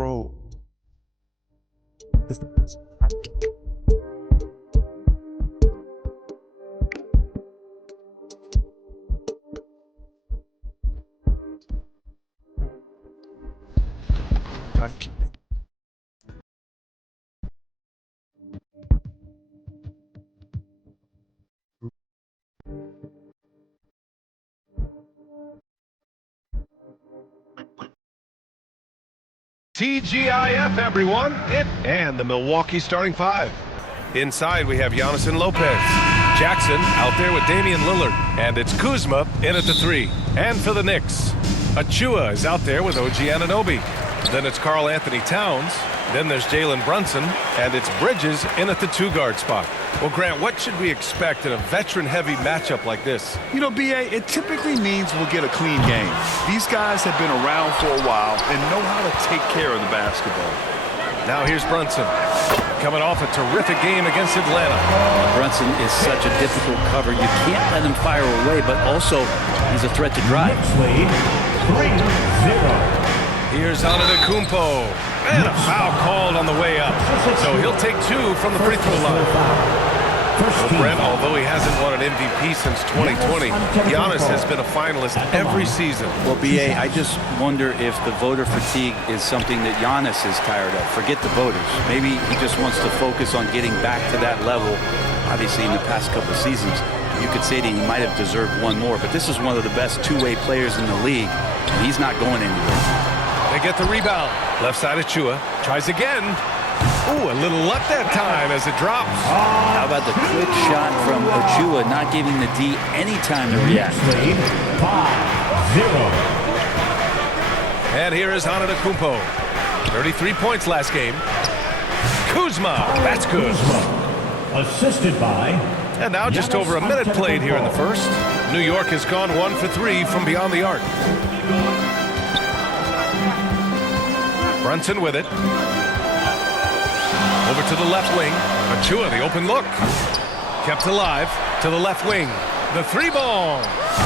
road. TGIF, everyone, and the Milwaukee starting five. Inside, we have Giannis and Lopez. Jackson out there with Damian Lillard, and it's Kuzma in at the three. And for the Knicks, Achua is out there with OG Anunoby. Then it's Karl Anthony Towns. Then there's Jalen Brunson, and it's Bridges in at the two-guard spot. Well, Grant, what should we expect in a veteran-heavy matchup like this? You know, B.A., it typically means we'll get a clean game. These guys have been around for a while and know how to take care of the basketball. Now here's Brunson, coming off a terrific game against Atlanta. Brunson is such a difficult cover. You can't let him fire away, but also he's a threat to drive. 3-0. Here's Antetokounmpo, and a foul called on the way up. So he'll take two from the free throw line. Well, Brent, although he hasn't won an MVP since 2020, Giannis has been a finalist every season. Well, B.A., I just wonder if the voter fatigue is something that Giannis is tired of. Forget the voters. Maybe he just wants to focus on getting back to that level. Obviously, in the past couple of seasons, you could say that he might have deserved one more, but this is one of the best two-way players in the league, and he's not going anywhere. They get the rebound. Left side of Chua. Tries again. Ooh, a little luck that time as it drops. How about the quick shot from Achua, not giving the D any time to react. 5-0. And here is Antetokounmpo. 33 points last game. Kuzma. That's good. Assisted by. And now just over a minute played here in the first. New York has gone 1 for 3 from beyond the arc. Brunson with it. Over to the left wing. Achua, the open look. Kept alive to the left wing. The three ball.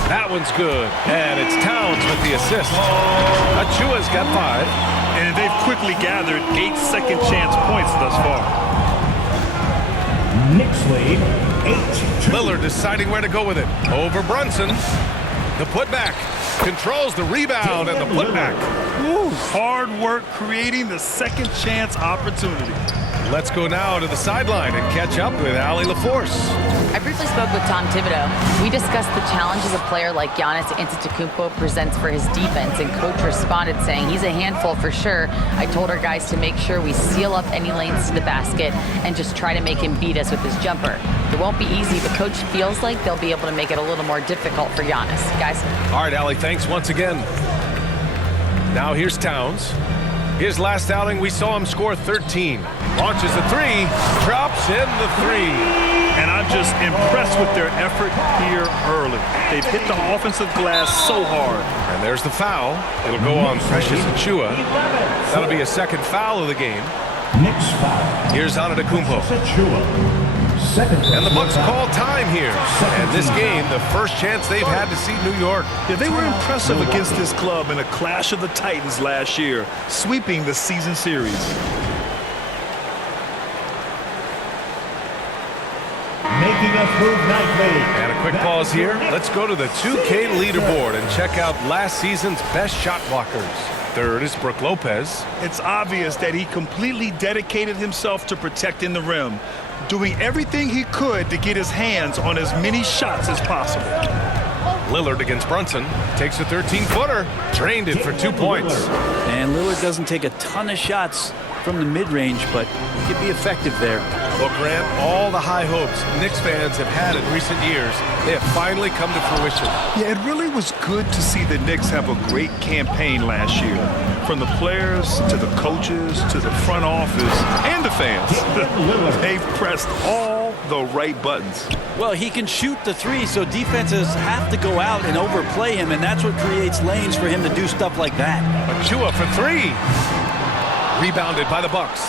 That one's good. And it's Towns with the assist. Achua's got 5. And they've quickly gathered 8 second chance points thus far. Knicks lead 8-2. Lillard deciding where to go with it. Over Brunson. The putback. Controls the rebound and the putback. Ooh, hard work creating the second chance opportunity. Let's go now to the sideline and catch up with Allie LaForce. I briefly spoke with Tom Thibodeau. We discussed the challenges a player like Giannis Antetokounmpo presents for his defense, and coach responded saying he's a handful for sure. I told our guys to make sure we seal up any lanes to the basket and just try to make him beat us with his jumper. It won't be easy, but coach feels like they'll be able to make it a little more difficult for Giannis. Guys? All right, Allie, thanks once again. Now here's Towns. His last outing, we saw him score 13. Launches a 3, drops in the 3. And I'm just impressed with their effort here early. They've hit the offensive glass so hard. And there's the foul. It'll go on Precious Achua. That'll be a second foul of the game. Knicks foul. Here's Antetokounmpo. Achua. And the Bucks call time here. And this game, the first chance they've had to see New York. Yeah, they were impressive against this club in a clash of the Titans last year, sweeping the season series. Making us move nightly. And a quick pause here. Let's go to the 2K leaderboard and check out last season's best shot blockers. Third is Brook Lopez. It's obvious that he completely dedicated himself to protecting the rim, doing everything he could to get his hands on as many shots as possible. Lillard against Brunson. Takes a 13-footer. Drained it for 2 points. And Lillard doesn't take a ton of shots from the mid-range, but he can be effective there. Well, Grant, all the high hopes Knicks fans have had in recent years, they have finally come to fruition. Yeah, it really was good to see the Knicks have a great campaign last year. From the players to the coaches to the front office and the fans. They've pressed all the right buttons. Well, he can shoot the 3, so defenses have to go out and overplay him, and that's what creates lanes for him to do stuff like that. Achua for 3. Rebounded by the Bucks.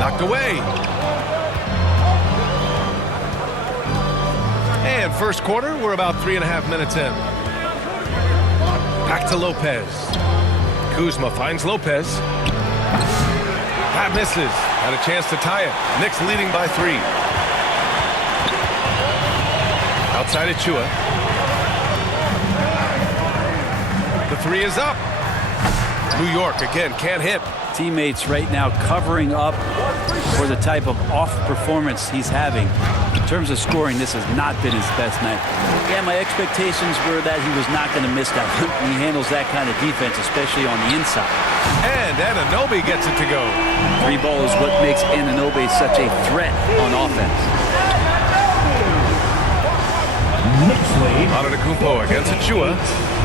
Knocked away. And first quarter, we're about 3.5 minutes in. Back to Lopez. Kuzma finds Lopez. That misses. Had a chance to tie it. Knicks leading by 3. Outside Achua. The 3 is up. New York again can't hit. Teammates right now covering up for the type of off performance he's having. In terms of scoring, this has not been his best night. Yeah, my expectations were that he was not going to miss that one. He handles that kind of defense, especially on the inside. And Anunoby gets it to go. 3 ball is what makes Anunoby such a threat on offense. Knicks lead. Antetokounmpo against Achua.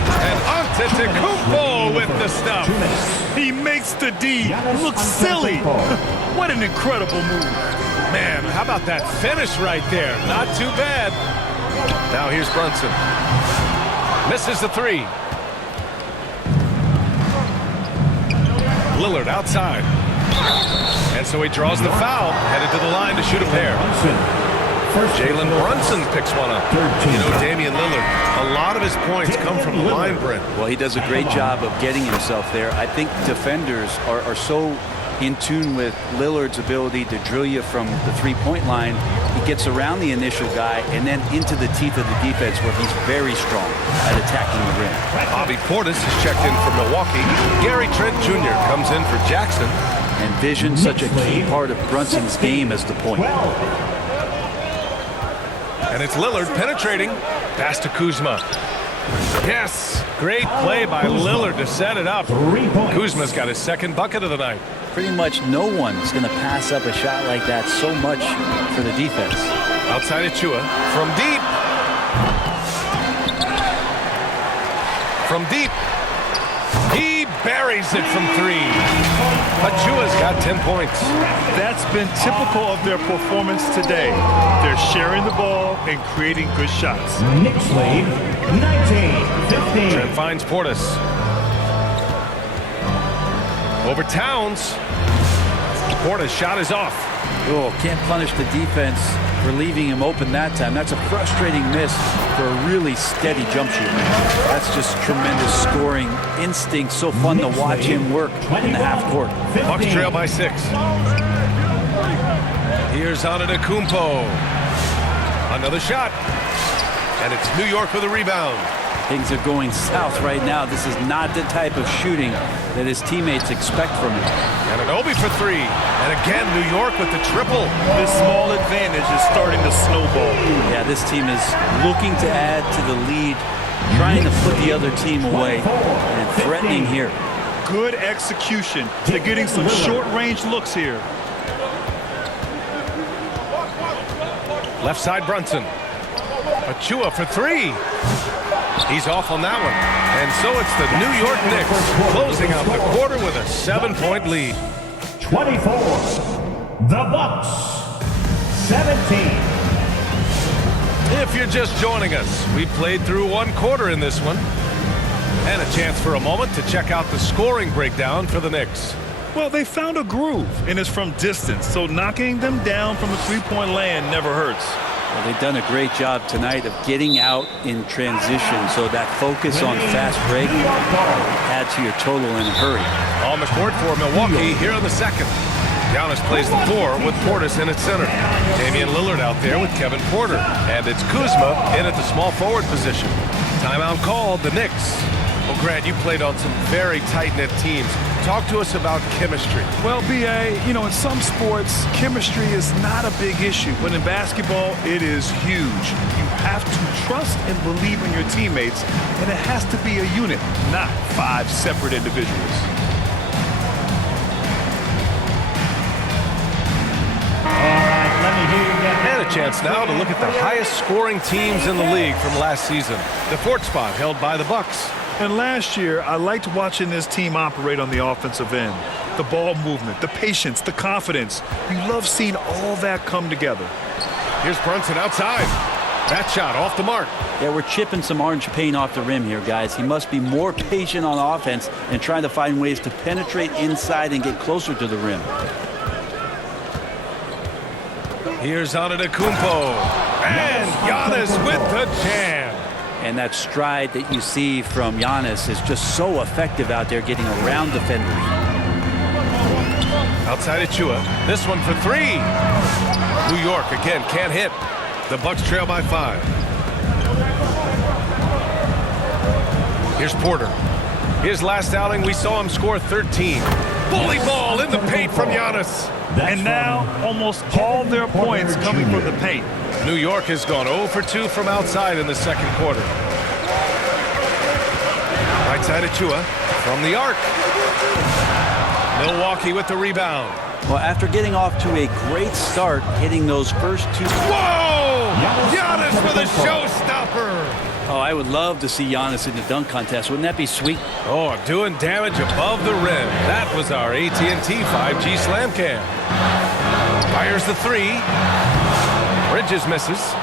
And Antetokounmpo with the stuff. He makes the D look silly. What an incredible move. Man, how about that finish right there? Not too bad. Now here's Brunson. Misses the 3. Lillard outside. And so he draws the foul, headed to the line to shoot a pair. Jalen Brunson picks one up. You know, Damian Lillard, a lot of his points come from the line, Brent. Well, he does a great job of getting himself there. I think defenders are so in tune with Lillard's ability to drill you from the three-point line. He gets around the initial guy and then into the teeth of the defense where he's very strong at attacking the rim. Bobby Portis is checked in for Milwaukee. Gary Trent Jr. comes in for Jackson. And vision, such a key part of Brunson's game as the point. And it's Lillard penetrating. Pass to Kuzma. Yes, great play by Lillard to set it up. Kuzma's got his second bucket of the night. Pretty much no one's going to pass up a shot like that so much for the defense. Outside Achua from deep. From deep. He buries it from 3. Achua's got 10 points. That's been typical of their performance today. They're sharing the ball and creating good shots. Knicks lead 19-15. Trent finds Portis. Over Towns. Portis' shot is off. Oh, can't punish the defense for leaving him open that time. That's a frustrating miss for a really steady jump shooter. That's just tremendous scoring instinct. So fun to watch him work in the half court. Bucks trail by 6. Here's Antetokounmpo. Another shot. And it's New York for the rebound. Things are going south right now. This is not the type of shooting that his teammates expect from him. Anunoby for 3. And again, New York with the triple. This small advantage is starting to snowball. Yeah, this team is looking to add to the lead, trying to put the other team away, and threatening here. Good execution. They're getting some short-range looks here. Left side Brunson. Achua for 3. He's off on that one. And so it's the New York Knicks closing out the quarter with a 7-point lead. 24. The Bucks 17. If you're just joining us, we played through 1 quarter in this one. And a chance for a moment to check out the scoring breakdown for the Knicks. Well, they found a groove, and it's from distance, so knocking them down from the three-point land never hurts. Well, they've done a great job tonight of getting out in transition, so that focus on fast break add to your total in a hurry. On the court for Milwaukee here in the second. Giannis plays the 4 with Portis in at center. Damian Lillard out there with Kevin Porter. And it's Kuzma in at the small forward position. Timeout called, the Knicks. Well, Grant, you played on some very tight-knit teams. Talk to us about chemistry. Well, B.A., you know, in some sports, chemistry is not a big issue. But in basketball, it is huge. You have to trust and believe in your teammates, and it has to be a unit, not 5 separate individuals. And a chance now to look at the highest scoring teams in the league from last season. The 4th spot held by the Bucks. And last year, I liked watching this team operate on the offensive end. The ball movement, the patience, the confidence. You love seeing all that come together. Here's Brunson outside. That shot off the mark. Yeah, we're chipping some orange paint off the rim here, guys. He must be more patient on offense and trying to find ways to penetrate inside and get closer to the rim. Here's Antetokounmpo. And Giannis with the jam. And that stride that you see from Giannis is just so effective out there getting around defenders. Outside Achua. This one for three. New York again can't hit. The Bucks trail by 5. Here's Porter. His last outing, we saw him score 13. Bully ball in the paint from Giannis. And now almost all their points coming from the paint. New York has gone 0 for 2 from outside in the second quarter. Right side Achua from the arc. Milwaukee with the rebound. Well, after getting off to a great start, hitting those first 2. Whoa! Giannis with a showstopper. Oh, I would love to see Giannis in the dunk contest. Wouldn't that be sweet? Oh, doing damage above the rim. That was our AT&T 5G Slam Cam. Fires the 3. Bridges misses.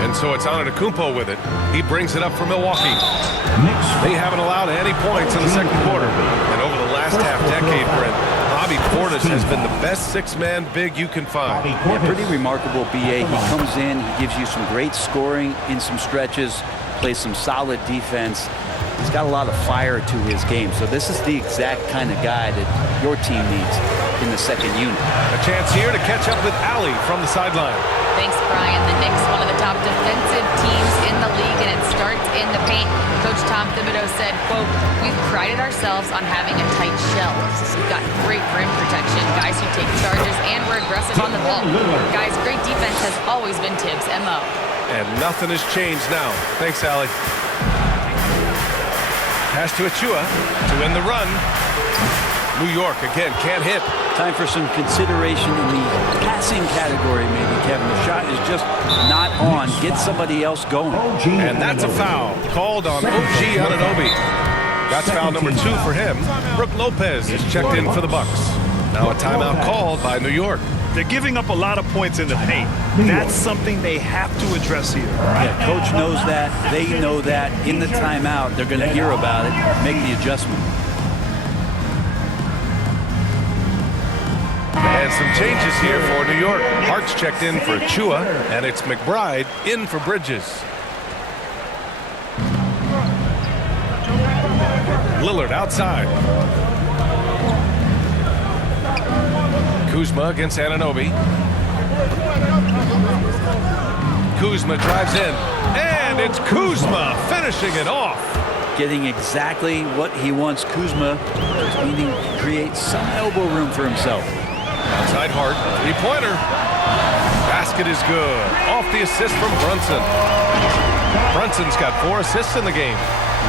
And so it's Antetokounmpo with it. He brings it up for Milwaukee. They haven't allowed any points in the second quarter. And over the last half-decade, Brent, Bobby Portis has been the best six-man big you can find. Yeah, pretty remarkable, B.A. He comes in, he gives you some great scoring in some stretches, plays some solid defense. He's got a lot of fire to his game. So this is the exact kind of guy that your team needs in the second unit. A chance here to catch up with Allie from the sideline. Thanks, Brian. The Knicks, one of the top defensive teams in the league, and it starts in the paint. Coach Tom Thibodeau said, quote, "We've prided ourselves on having a tight shell. We've got great rim protection, guys who take charges, and we're aggressive on the ball. Guys, great defense has always been Tibbs' MO." And nothing has changed now. Thanks, Allie. Pass to Achua to win the run. New York again can't hit. Time for some consideration in the passing category, maybe, Kevin. The shot is just not on. Get somebody else going. And that's a foul called on OG Anunoby. That's foul number 2 for him. Brook Lopez is checked in for the Bucks. Now a timeout called by New York. They're giving up a lot of points in the paint. That's something they have to address here. Yeah, coach knows that. They know that. In the timeout, they're going to hear about it, make the adjustment. And some changes here for New York. Hart's checked in for Achua, and it's McBride in for Bridges. Lillard outside. Kuzma against Anunoby. Kuzma drives in, and it's Kuzma finishing it off. Getting exactly what he wants. Kuzma just needing to create some elbow room for himself. Outside Hart, three-pointer. Basket is good. Off the assist from Brunson. Brunson's got 4 assists in the game.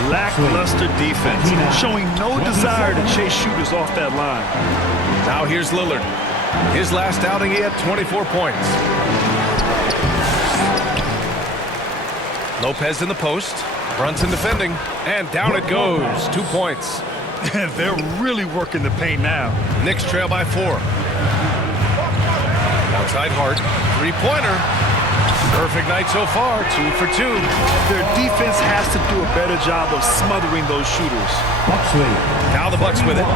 Lackluster defense, showing no desire to chase shooters off that line. Now here's Lillard. His last outing, he had 24 points. Lopez in the post. Brunson defending. And down it goes. 2 points. They're really working the paint now. Knicks trail by 4. Outside Hart. Three-pointer. Perfect night so far. 2 for 2. Their defense has to do a better job of smothering those shooters. Now the Bucks with it.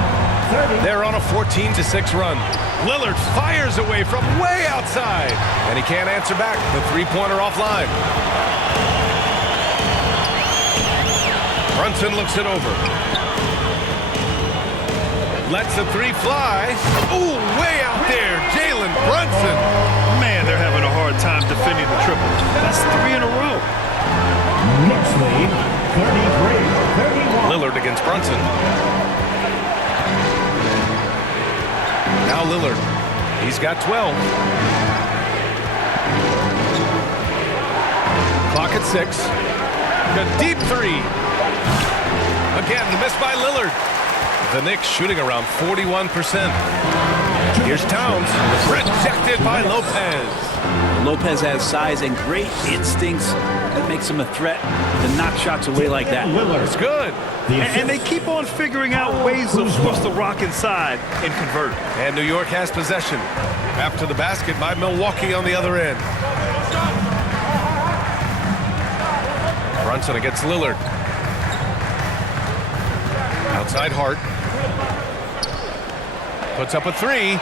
They're on a 14-6 run. Lillard fires away from way outside. And he can't answer back. The three-pointer offline. Brunson looks it over. Lets the 3 fly. Ooh, way out there. Jalen Brunson. Man, they're having a hard time defending the triple. That's 3 in a row. Knicks lead, 33-31. Lillard against Brunson. Now Lillard. He's got 12. Clock at 6. A deep 3. Again, the miss by Lillard. The Knicks shooting around 41%. Here's Towns. Rejected by Lopez. Lopez has size and great instincts. That makes him a threat to knock shots away like that. It's good. And they keep on figuring out ways to force the rock inside and convert. And New York has possession. After the basket by Milwaukee on the other end. Brunson against Lillard. Outside Hart. Puts up a 3.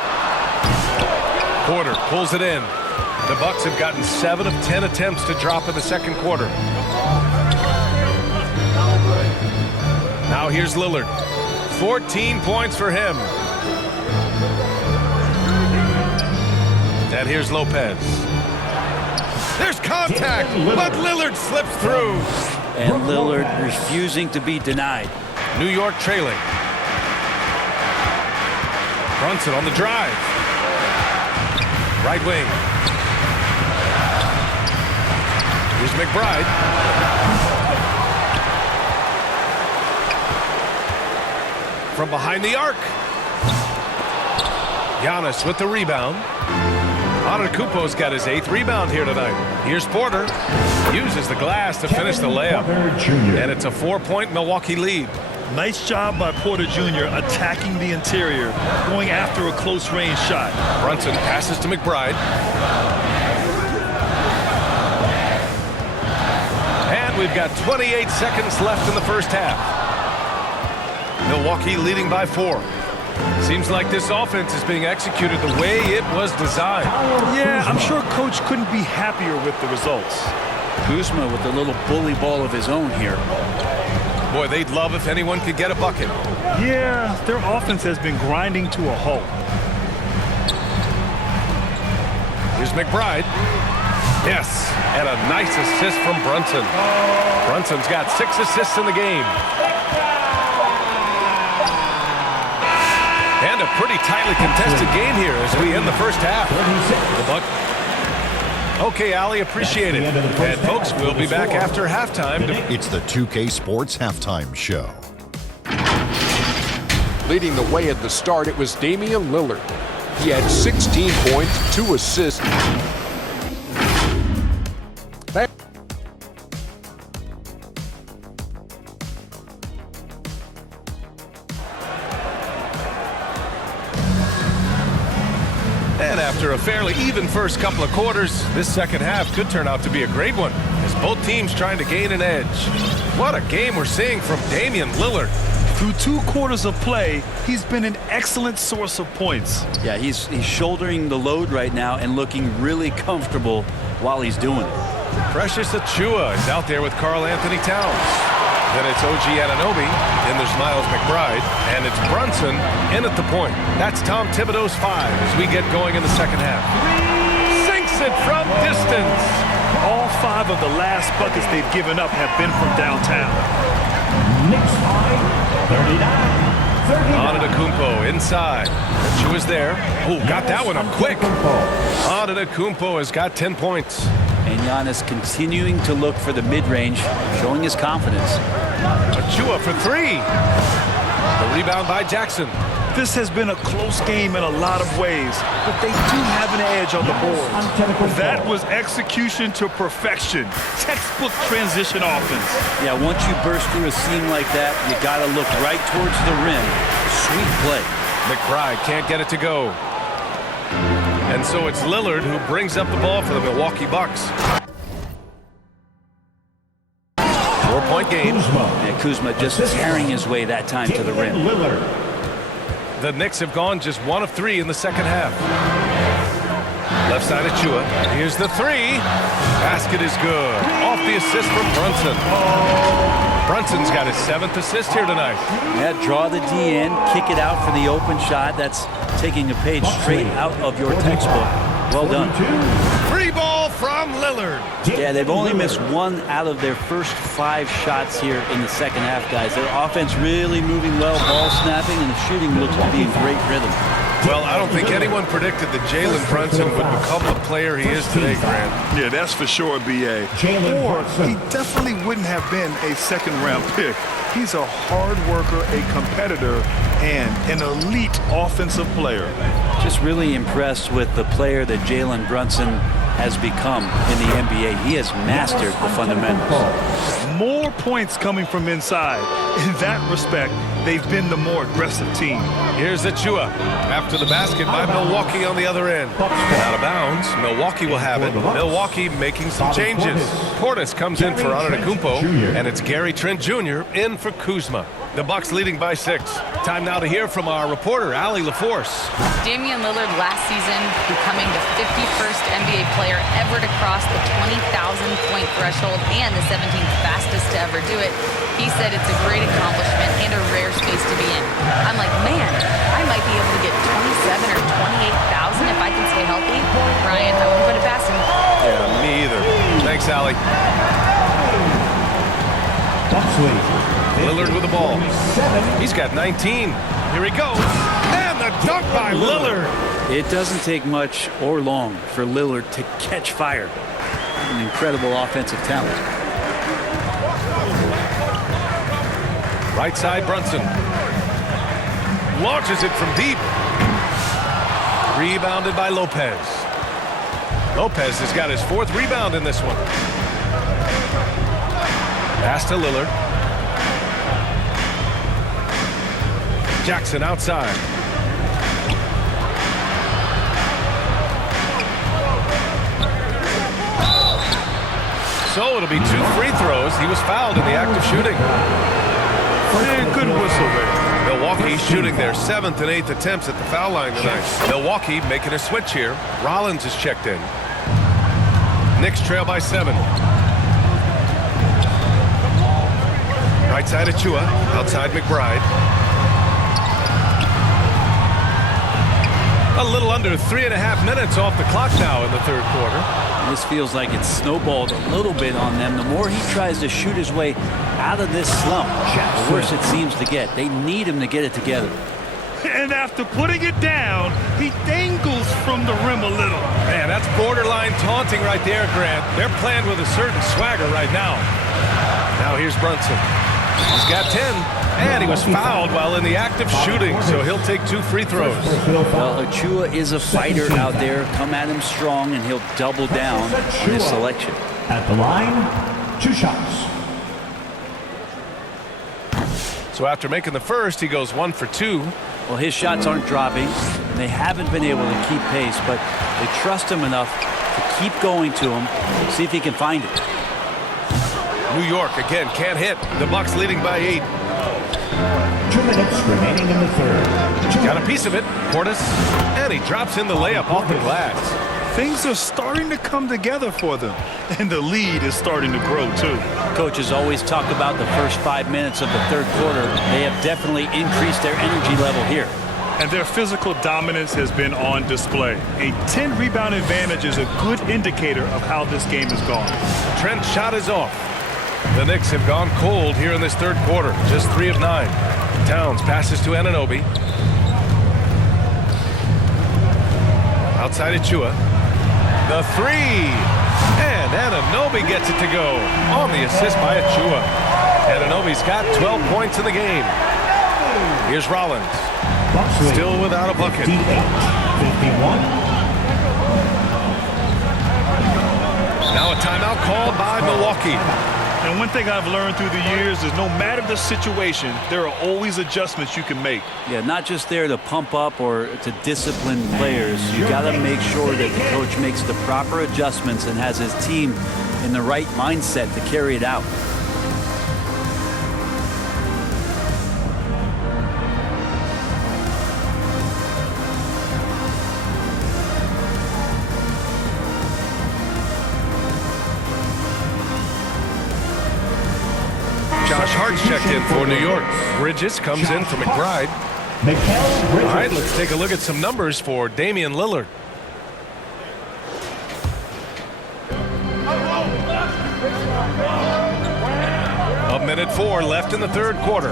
Porter pulls it in. The Bucks have gotten 7 of 10 attempts to drop in the second quarter. Now here's Lillard. 14 points for him. And here's Lopez. There's contact, but Lillard slips through. And Lillard refusing to be denied. New York trailing. Brunson on the drive. Right wing. Here's McBride. From behind the arc. Giannis with the rebound. Antetokounmpo's got his 8th rebound here tonight. Here's Porter. Uses the glass to finish the layup. And it's a 4-point Milwaukee lead. Nice job by Porter Jr. attacking the interior, going after a close-range shot. Brunson passes to McBride. And we've got 28 seconds left in the first half. Milwaukee leading by 4. Seems like this offense is being executed the way it was designed. Yeah, I'm sure Coach couldn't be happier with the results. Kuzma with a little bully ball of his own here. Boy, they'd love if anyone could get a bucket. Yeah, their offense has been grinding to a halt. Here's McBride. Yes, and a nice assist from Brunson. Brunson's got 6 assists in the game. And a pretty tightly contested game here as we end the first half. The Buck. Okay, Ali, appreciate it. And folks, we'll be back after halftime. It's the 2K Sports Halftime Show. Leading the way at the start, it was Damian Lillard. He had 16 points, 2 assists. And after a fairly even first couple of quarters, this second half could turn out to be a great one as both teams trying to gain an edge. What a game we're seeing from Damian Lillard. Through 2 quarters of play, he's been an excellent source of points. Yeah, he's shouldering the load right now and looking really comfortable while he's doing it. Precious Achiuwa is out there with Karl Anthony Towns. Then it's OG Anunoby, then there's Miles McBride, and it's Brunson in at the point. That's Tom Thibodeau's 5 as we get going in the second half. Sinks it from distance. All 5 of the last buckets they've given up have been from downtown. Knicks by 39. Antetokounmpo inside. Achiuwa's there. Oh, got that one up quick. Antetokounmpo has got 10 points. And Giannis continuing to look for the mid-range, showing his confidence. Achiuwa for 3. The rebound by Jackson. This has been a close game in a lot of ways, but they do have an edge on the boards. That was execution to perfection. Textbook transition offense. Yeah, once you burst through a seam like that, you got to look right towards the rim. Sweet play. McBride can't get it to go. And so it's Lillard who brings up the ball for the Milwaukee Bucks. 4-point game. And Kuzma just carrying his way that time to the rim. The Knicks have gone just 1 of 3 in the second half. Left side Achiuwa. Here's the 3. Basket is good. Off the assist from Brunson. Brunson's got his 7th assist here tonight. Yeah, draw the D in, kick it out for the open shot. That's taking a page straight out of your textbook. Well done. Free ball from Lillard. Yeah, they've only missed 1 out of their first 5 shots here in the second half, guys. Their offense really moving well, ball snapping, and the shooting looks to be in great rhythm. Well, I don't think anyone predicted that Jalen Brunson would become the player he is today, Grant. Yeah, that's for sure, B.A. Or he definitely wouldn't have been a second-round pick. He's a hard worker, a competitor, and an elite offensive player. Just really impressed with the player that Jalen Brunson has become in the NBA. He has mastered the fundamentals. More points coming from inside. In that respect, they've been the more aggressive team. Here's Achiuwa after the basket by Milwaukee on the other end. Out of bounds. Milwaukee will have it. Milwaukee making some changes. Portis comes in for Antetokounmpo, and it's Gary Trent Jr. in for Kuzma. The Bucks leading by 6. Time now to hear from our reporter, Allie LaForce. Damian Lillard last season becoming the 51st NBA player ever to cross the 20,000-point threshold and the 17th fastest to ever do it. He said it's a great accomplishment and a rare space to be in. I'm like, man, I might be able to get 27 or 28,000 if I can stay healthy. Ryan, I wouldn't put it past him. Yeah, me either. Thanks, Allie. Lillard with the ball. He's got 19. Here he goes. And the dunk by Lillard. It doesn't take much or long for Lillard to catch fire. An incredible offensive talent. Right side, Brunson. Launches it from deep. Rebounded by Lopez. Lopez has got his 4th rebound in this one. Pass to Lillard. Jackson outside. So it'll be 2 free throws. He was fouled in the act of shooting. And good whistle there. Milwaukee shooting their 7th and 8th attempts at the foul line tonight. Milwaukee making a switch here. Rollins is checked in. Knicks trail by 7. Right side Achua, outside McBride. A little under 3.5 minutes off the clock now in the 3rd quarter. This feels like it's snowballed a little bit on them. The more he tries to shoot his way out of this slump, the worse it seems to get. They need him to get it together. And after putting it down, he dangles from the rim a little. Man, that's borderline taunting right there, Grant. They're playing with a certain swagger right now. Now here's Brunson. He's got 10, and he was fouled while in the act of shooting, so he'll take 2 free throws. Well, Achua is a fighter out there. Come at him strong, and he'll double down on his selection. At the line, 2 shots. So after making the first, he goes 1 for 2. Well, his shots aren't dropping. They haven't been able to keep pace, but they trust him enough to keep going to him, see if he can find it. New York, again, can't hit. The Bucks leading by 8. 2 minutes remaining in the 3rd. Got a piece of it. Portis, and he drops in the layup off the glass. Things are starting to come together for them. And the lead is starting to grow, too. Coaches always talk about the first 5 minutes of the 3rd quarter. They have definitely increased their energy level here. And their physical dominance has been on display. A 10-rebound advantage is a good indicator of how this game has gone. Trent's shot is off. The Knicks have gone cold here in this 3rd quarter. Just 3 of 9. Towns passes to Anunoby. Outside Achua. The 3. And Anunoby gets it to go on the assist by Achua. Anunoby's got 12 points in the game. Here's Rollins. Still without a bucket. 51. Now a timeout called by Milwaukee. And one thing I've learned through the years is no matter the situation, there are always adjustments you can make. Yeah, not just there to pump up or to discipline players. You got to make sure that the coach makes the proper adjustments and has his team in the right mindset to carry it out. Josh Hart's checked in for New York. Bridges comes in for McBride. All right, let's take a look at some numbers for Damian Lillard. A minute 4 left in the 3rd quarter.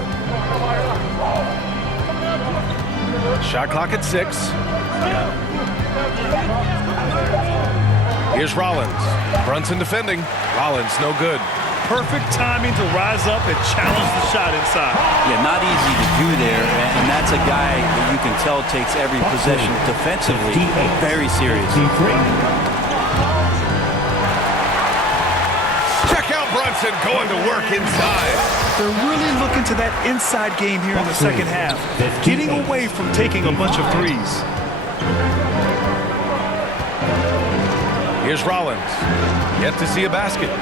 Shot clock at 6. Here's Rollins. Brunson defending. Rollins no good. Perfect timing to rise up and challenge the shot inside. Yeah, not easy to do there, and that's a guy that you can tell takes every possession defensively very seriously. Check out Brunson going to work inside. They're really looking to that inside game here in the 2nd half, getting away from taking a bunch of threes. Here's Rollins. Yet to see a basket.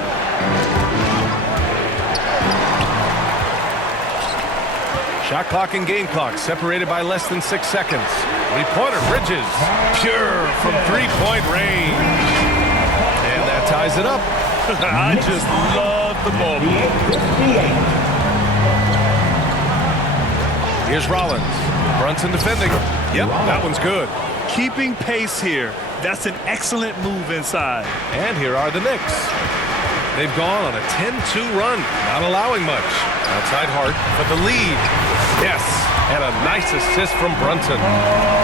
Shot clock and game clock separated by less than 6 seconds. Three-pointer, Bridges. Pure from three-point range. And that ties it up. I just love the ball. Here's Rollins. Brunson defending. Yep, that one's good. Keeping pace here. That's an excellent move inside. And here are the Knicks. They've gone on a 10-2 run, not allowing much. Outside Hart for the lead. Yes, and a nice assist from Brunson.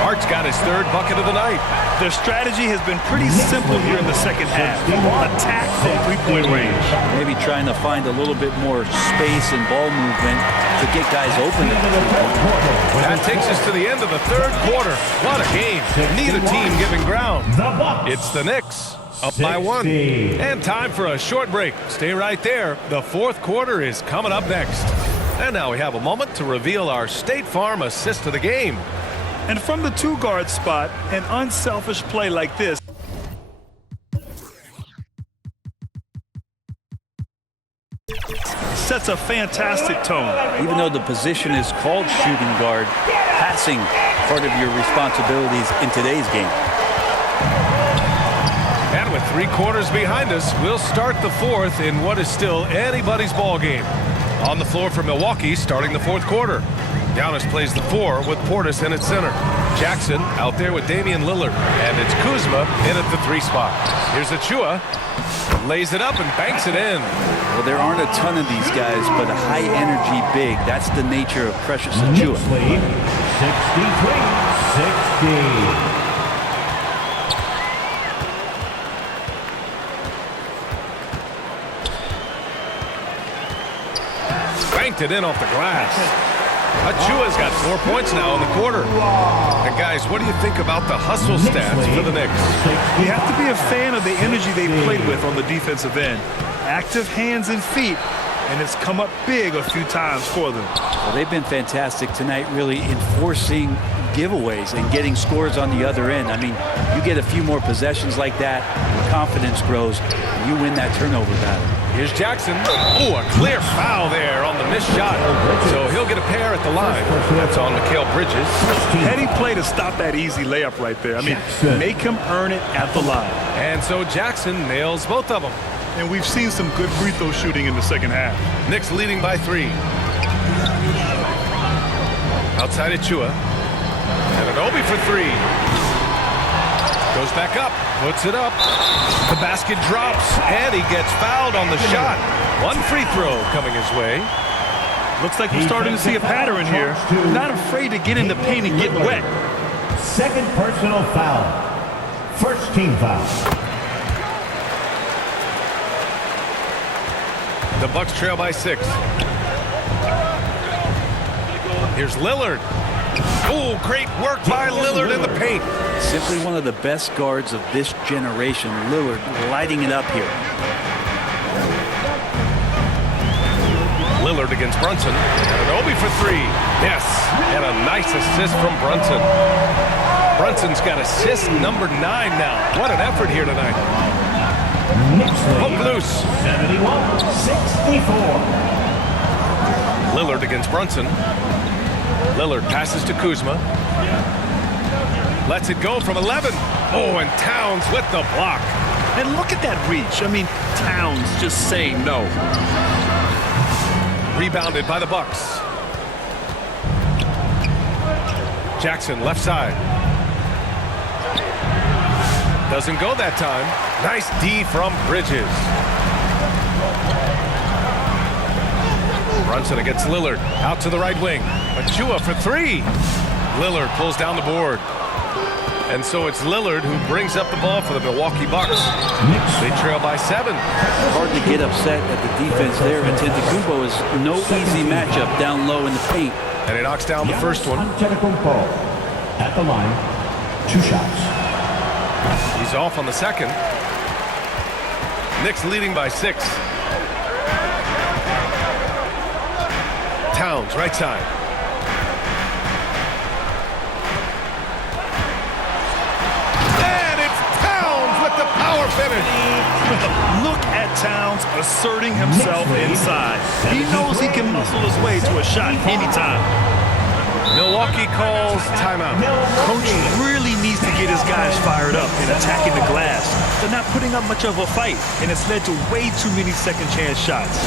Hart's got his third bucket of the night. Their strategy has been pretty simple here in the second half. Attack from three-point range. Maybe trying to find a little bit more space and ball movement to get guys open. That takes us to the end of the third quarter. What a game. Neither team giving ground. It's the Knicks. Up by 1. And time for a short break. Stay right there. The fourth quarter is coming up next. And now we have a moment to reveal our State Farm assist of the game. And from the two-guard spot, an unselfish play like this sets a fantastic tone. Even though the position is called shooting guard, passing part of your responsibilities in today's game. And with 3 quarters behind us, we'll start the fourth in what is still anybody's ball game. On the floor for Milwaukee, starting the fourth quarter. Giannis plays the 4 with Portis in at center. Jackson out there with Damian Lillard. And it's Kuzma in at the 3 spot. Here's Achua. Lays it up and banks it in. Well, there aren't a ton of these guys, but a high-energy big. That's the nature of Precious Achua. 63-60. Banked it in off the glass. Achua's got 4 points now in the quarter. And guys, what do you think about the hustle stats for the Knicks? You have to be a fan of the energy they played with on the defensive end. Active hands and feet, and it's come up big a few times for them. Well, they've been fantastic tonight, really enforcing giveaways and getting scores on the other end. I mean, you get a few more possessions like that, your confidence grows, and you win that turnover battle. Here's Jackson. Oh, a clear foul there on the missed shot. So he'll get a pair at the line. That's on Mikal Bridges. Heady play to stop that easy layup right there. I mean, make him earn it at the line. And so Jackson nails both of them. And we've seen some good free throw shooting in the second half. Knicks leading by 3. Outside Achua. And an Obi for 3. Goes back up, puts it up. The basket drops, and he gets fouled on the shot. 1 free throw coming his way. Looks like we're starting to see a pattern here. Not afraid to get in the paint and get wet. Second personal foul. First team foul. The Bucks trail by 6. Here's Lillard. Oh, great work by Lillard in the paint. Simply one of the best guards of this generation. Lillard lighting it up here. Lillard against Brunson. And an Obi for 3. Yes, and a nice assist from Brunson. Brunson's got assist number 9 now. What an effort here tonight. Hook loose. 71-64. Lillard against Brunson. Lillard passes to Kuzma. Lets it go from 11. Oh, and Towns with the block. And look at that reach. I mean, Towns just saying no. Rebounded by the Bucks. Jackson left side. Doesn't go that time. Nice D from Bridges. Brunson against Lillard. Out to the right wing. Achua for 3. Lillard pulls down the board. And so it's Lillard who brings up the ball for the Milwaukee Bucks. They trail by 7. Hard to get upset at the defense there. Antetokounmpo is no easy matchup down low in the paint. And he knocks down the first one. Antetokounmpo at the line. 2 shots. He's off on the second. Knicks leading by 6. Towns, right side. And it's Towns with the power finish. Look at Towns asserting himself inside. He knows he can muscle his way to a shot anytime. Milwaukee calls timeout. Coach really needs to get his guys fired up and attacking the glass. They're not putting up much of a fight, and it's led to way too many second chance shots.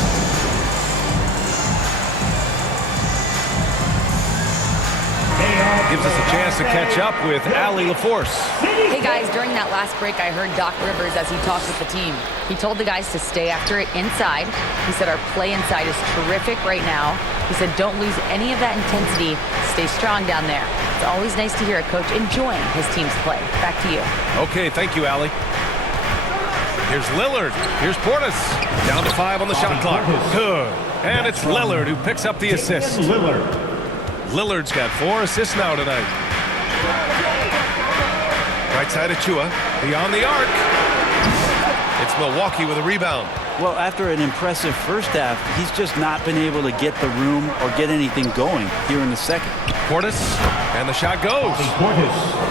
Gives us a chance to catch up with Allie LaForce. Hey guys, during that last break, I heard Doc Rivers as he talked with the team. He told the guys to stay after it inside. He said our play inside is terrific right now. He said don't lose any of that intensity. Stay strong down there. It's always nice to hear a coach enjoying his team's play. Back to you. Okay, thank you, Allie. Here's Lillard. Here's Portis. Down to 5 on the shot clock. Good. And it's Lillard who picks up the assist. Lillard's got 4 assists now tonight. Right side of Chua. Beyond the arc. It's Milwaukee with a rebound. Well, after an impressive first half, he's just not been able to get the room or get anything going here in the second. Portis. And the shot goes.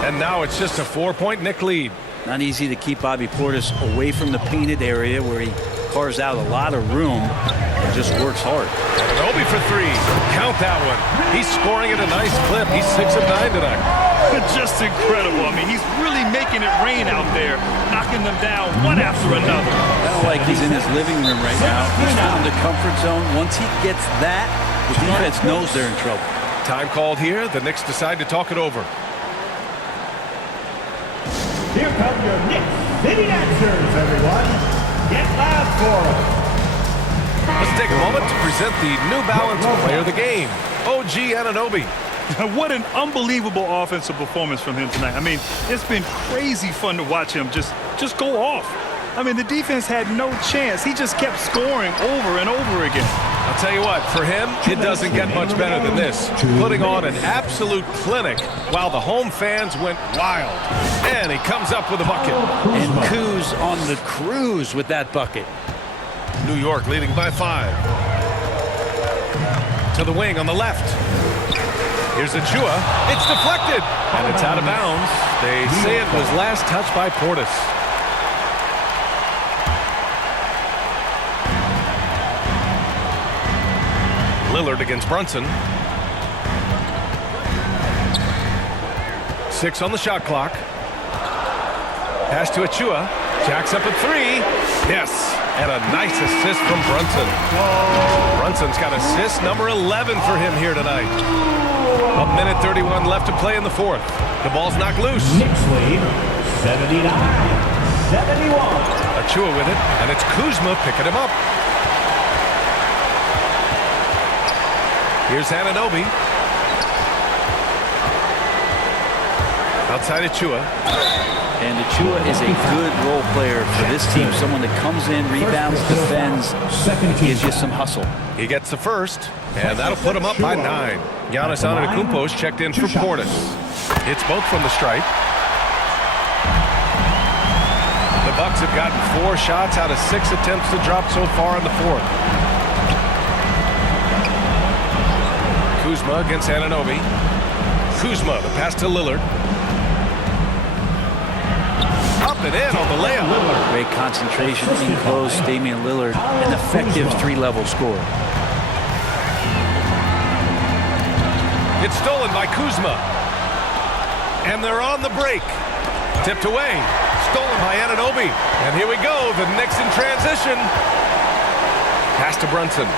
And now it's just a 4-point Knick lead. Not easy to keep Bobby Portis away from the painted area where he carves out a lot of room and just works hard. Obi for 3. Count that one. He's scoring at a nice clip. He's 6 of 9 tonight. Just incredible. I mean, he's really making it rain out there, knocking them down one after another. I don't like he's in his living room right now. He's found the comfort zone. Once he gets that, the defense knows they're in trouble. Time called here. The Knicks decide to talk it over. Here come your Knicks City Dancers, everyone. Get loud for them. Let's take a moment to present the New Balance Player of the Game, OG Anunoby. What an unbelievable offensive performance from him tonight. I mean, it's been crazy fun to watch him just go off. I mean, the defense had no chance. He just kept scoring over and over again. I'll tell you what, for him, it doesn't get much better than this. Putting on an absolute clinic while the home fans went wild. And he comes up with a bucket. And Kuz on the cruise with that bucket. New York leading by 5. To the wing on the left. Here's Achua. It's deflected. And it's out of bounds. They say it was last touched by Portis. Lillard against Brunson. 6 on the shot clock. Pass to Achua. Jacks up at 3. Yes. And a nice assist from Brunson. Brunson's got assist number 11 for him here tonight. 1:31 left to play in the 4th. The ball's knocked loose. Knicks lead 79-71. Achua with it, and it's Kuzma picking him up. Here's Anunoby. Outside Achua. And Achua is a good role player for this team. Someone that comes in, rebounds, defends, gives you some hustle. He gets the first, and that'll put him up by 9. Giannis Antetokounmpo's checked in for Portis. It's both from the stripe. The Bucks have gotten 4 shots out of 6 attempts to drop so far in the 4th. Kuzma against Anunoby. Kuzma, the pass to Lillard. Up and in on the layup. Great concentration in close. Damian Lillard, an effective 3-level scorer. It's stolen by Kuzma. And they're on the break. Tipped away. Stolen by Anunoby. And here we go. The Knicks in transition. Pass to Brunson.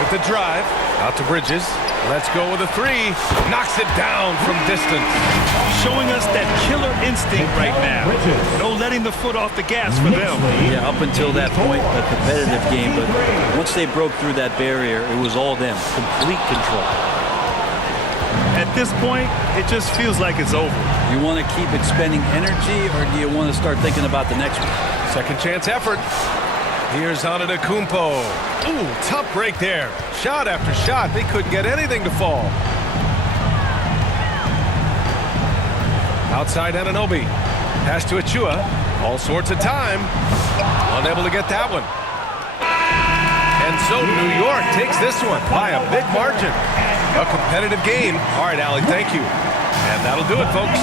With the drive. Out to Bridges. Let's go with a 3. Knocks it down from distance. Showing us that killer instinct right now. No letting the foot off the gas for them. Yeah, up until that point, a competitive game. But once they broke through that barrier, it was all them. Complete control. At this point, it just feels like it's over. You want to keep expending energy, or do you want to start thinking about the next one? Second chance effort. Here's Antetokounmpo. Ooh, tough break there. Shot after shot. They couldn't get anything to fall. Outside Anunoby. Pass to Achua. All sorts of time. Unable to get that one. And so New York takes this one by a big margin. A competitive game. All right, Allie, thank you. And that'll do it, folks.